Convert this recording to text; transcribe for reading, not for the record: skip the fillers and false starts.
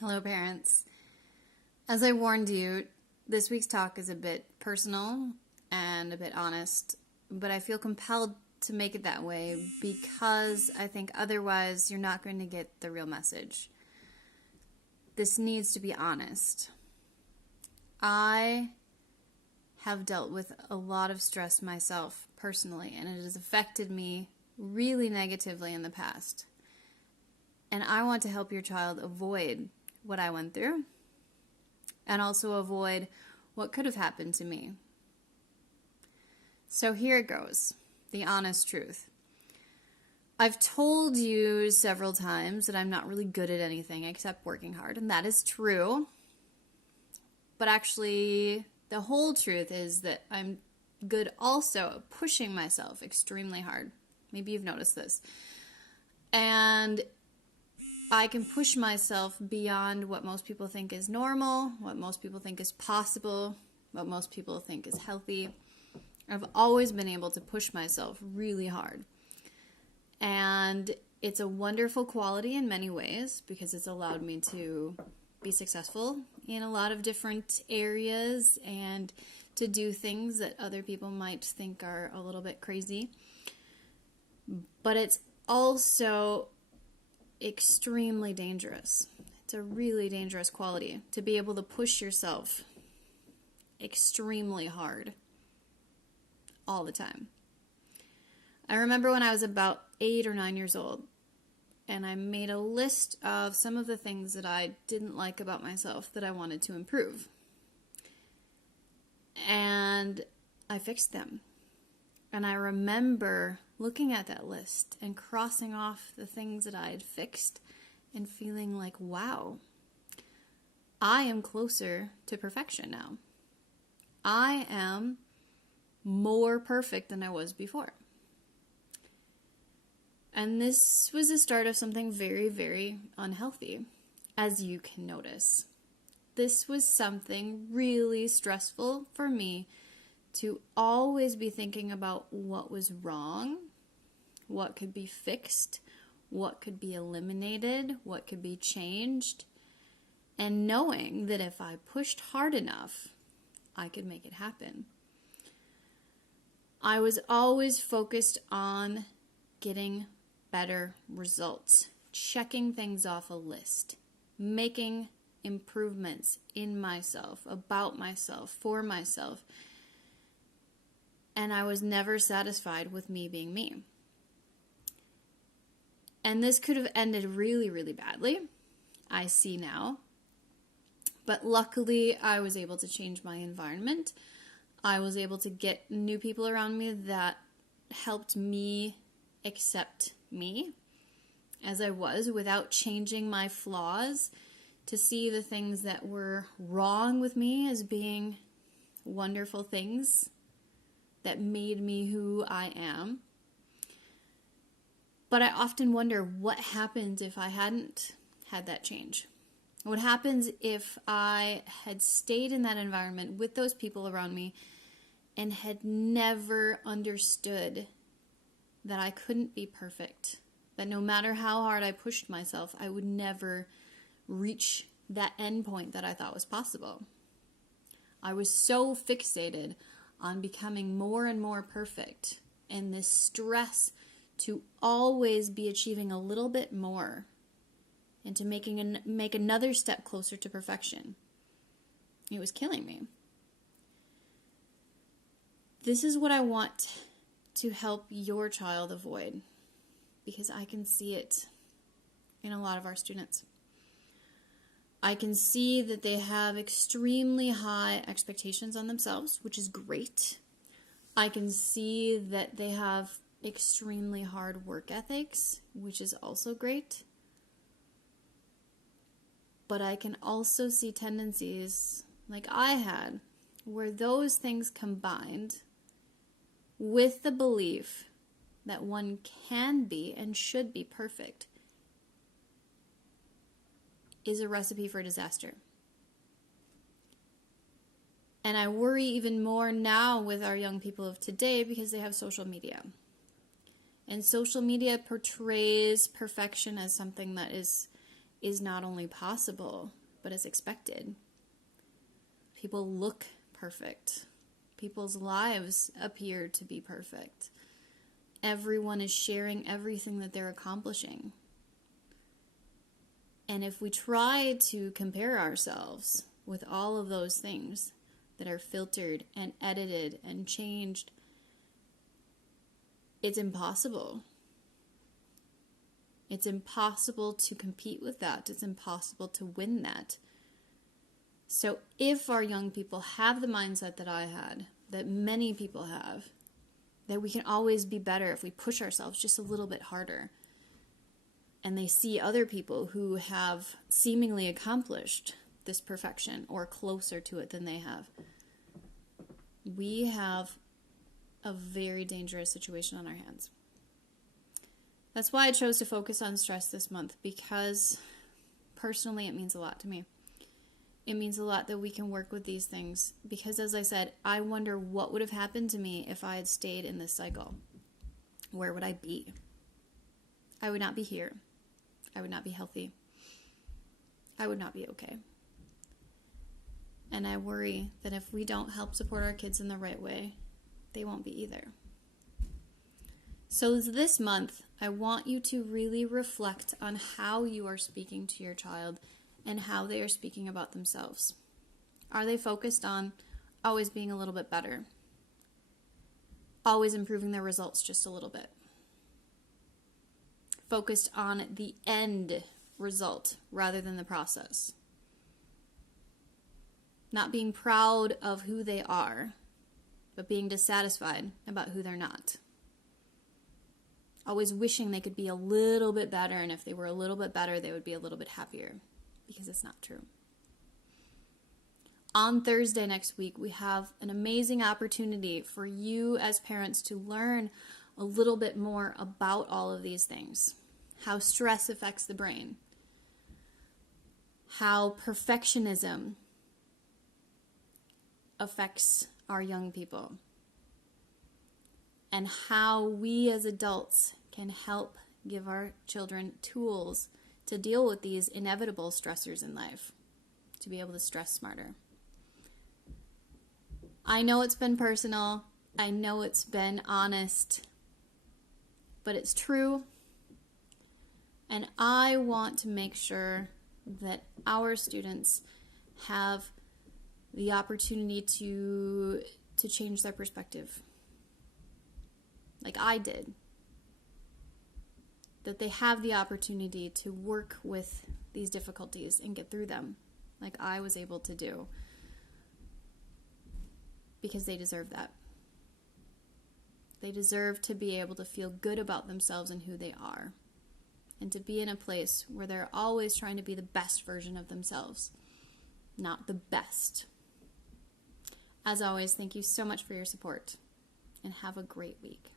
Hello, parents. As I warned you, this week's talk is a bit personal and a bit honest, but I feel compelled to make it that way because I think otherwise you're not going to get the real message. This needs to be honest. I have dealt with a lot of stress myself personally, and it has affected me really negatively in the past. And I want to help your child avoid what I went through and also avoid what could have happened to me. So here it goes, the honest truth. I've told you several times that I'm not really good at anything except working hard, and that is true. But actually, the whole truth is that I'm good also at pushing myself extremely hard. Maybe you've noticed this. And I can push myself beyond what most people think is normal, what most people think is possible, what most people think is healthy. I've always been able to push myself really hard. And it's a wonderful quality in many ways because it's allowed me to be successful in a lot of different areas and to do things that other people might think are a little bit crazy. But it's also extremely dangerous. It's a really dangerous quality to be able to push yourself extremely hard all the time. I remember when I was about 8 or 9 years old, and I made a list of some of the things that I didn't like about myself that I wanted to improve. And I fixed them. And I remember looking at that list and crossing off the things that I had fixed and feeling like, wow, I am closer to perfection now. I am more perfect than I was before. And this was the start of something very, very unhealthy, as you can notice. This was something really stressful for me to always be thinking about what was wrong, what could be fixed, what could be eliminated, what could be changed, and knowing that if I pushed hard enough, I could make it happen. I was always focused on getting better results, checking things off a list, making improvements in myself, about myself, for myself. And I was never satisfied with me being me. And this could have ended really, really badly, I see now. But luckily, I was able to change my environment. I was able to get new people around me that helped me accept me as I was without changing my flaws, to see the things that were wrong with me as being wonderful things that made me who I am. But I often wonder what happens if I hadn't had that change. What happens if I had stayed in that environment with those people around me and had never understood that I couldn't be perfect, that no matter how hard I pushed myself, I would never reach that end point that I thought was possible. I was so fixated on becoming more and more perfect, and this stress to always be achieving a little bit more and to make another step closer to perfection. It was killing me. This is what I want to help your child avoid, because I can see it in a lot of our students. I can see that they have extremely high expectations on themselves, which is great. I can see that they have extremely hard work ethics, which is also great. But I can also see tendencies like I had, where those things combined with the belief that one can be and should be perfect is a recipe for disaster. And I worry even more now with our young people of today because they have social media. And social media portrays perfection as something that is is not only possible, but is expected. People look perfect. People's lives appear to be perfect. Everyone is sharing everything that they're accomplishing. And if we try to compare ourselves with all of those things that are filtered and edited and changed, it's impossible. It's impossible to compete with that. It's impossible to win that. So if our young people have the mindset that I had, that many people have, that we can always be better if we push ourselves just a little bit harder, and they see other people who have seemingly accomplished this perfection or closer to it than they have, we have a very dangerous situation on our hands. That's why I chose to focus on stress this month, because personally it means a lot to me. It means a lot that we can work with these things, because as I said, I wonder what would have happened to me if I had stayed in this cycle. Where would I be? I would not be here. I would not be healthy. I would not be okay. And I worry that if we don't help support our kids in the right way, they won't be either. So this month, I want you to really reflect on how you are speaking to your child and how they are speaking about themselves. Are they focused on always being a little bit better? Always improving their results just a little bit? Focused on the end result rather than the process? Not being proud of who they are, but being dissatisfied about who they're not. Always wishing they could be a little bit better, and if they were a little bit better, they would be a little bit happier, because it's not true. On Thursday next week, we have an amazing opportunity for you as parents to learn a little bit more about all of these things. How stress affects the brain. How perfectionism affects our young people. And how we as adults can help give our children tools to deal with these inevitable stressors in life, to be able to stress smarter. I know it's been personal. I know it's been honest, but it's true. And I want to make sure that our students have the opportunity to change their perspective, like I did. That they have the opportunity to work with these difficulties and get through them, like I was able to do, because they deserve that. They deserve to be able to feel good about themselves and who they are, and to be in a place where they're always trying to be the best version of themselves, not the best. As always, thank you so much for your support, and have a great week.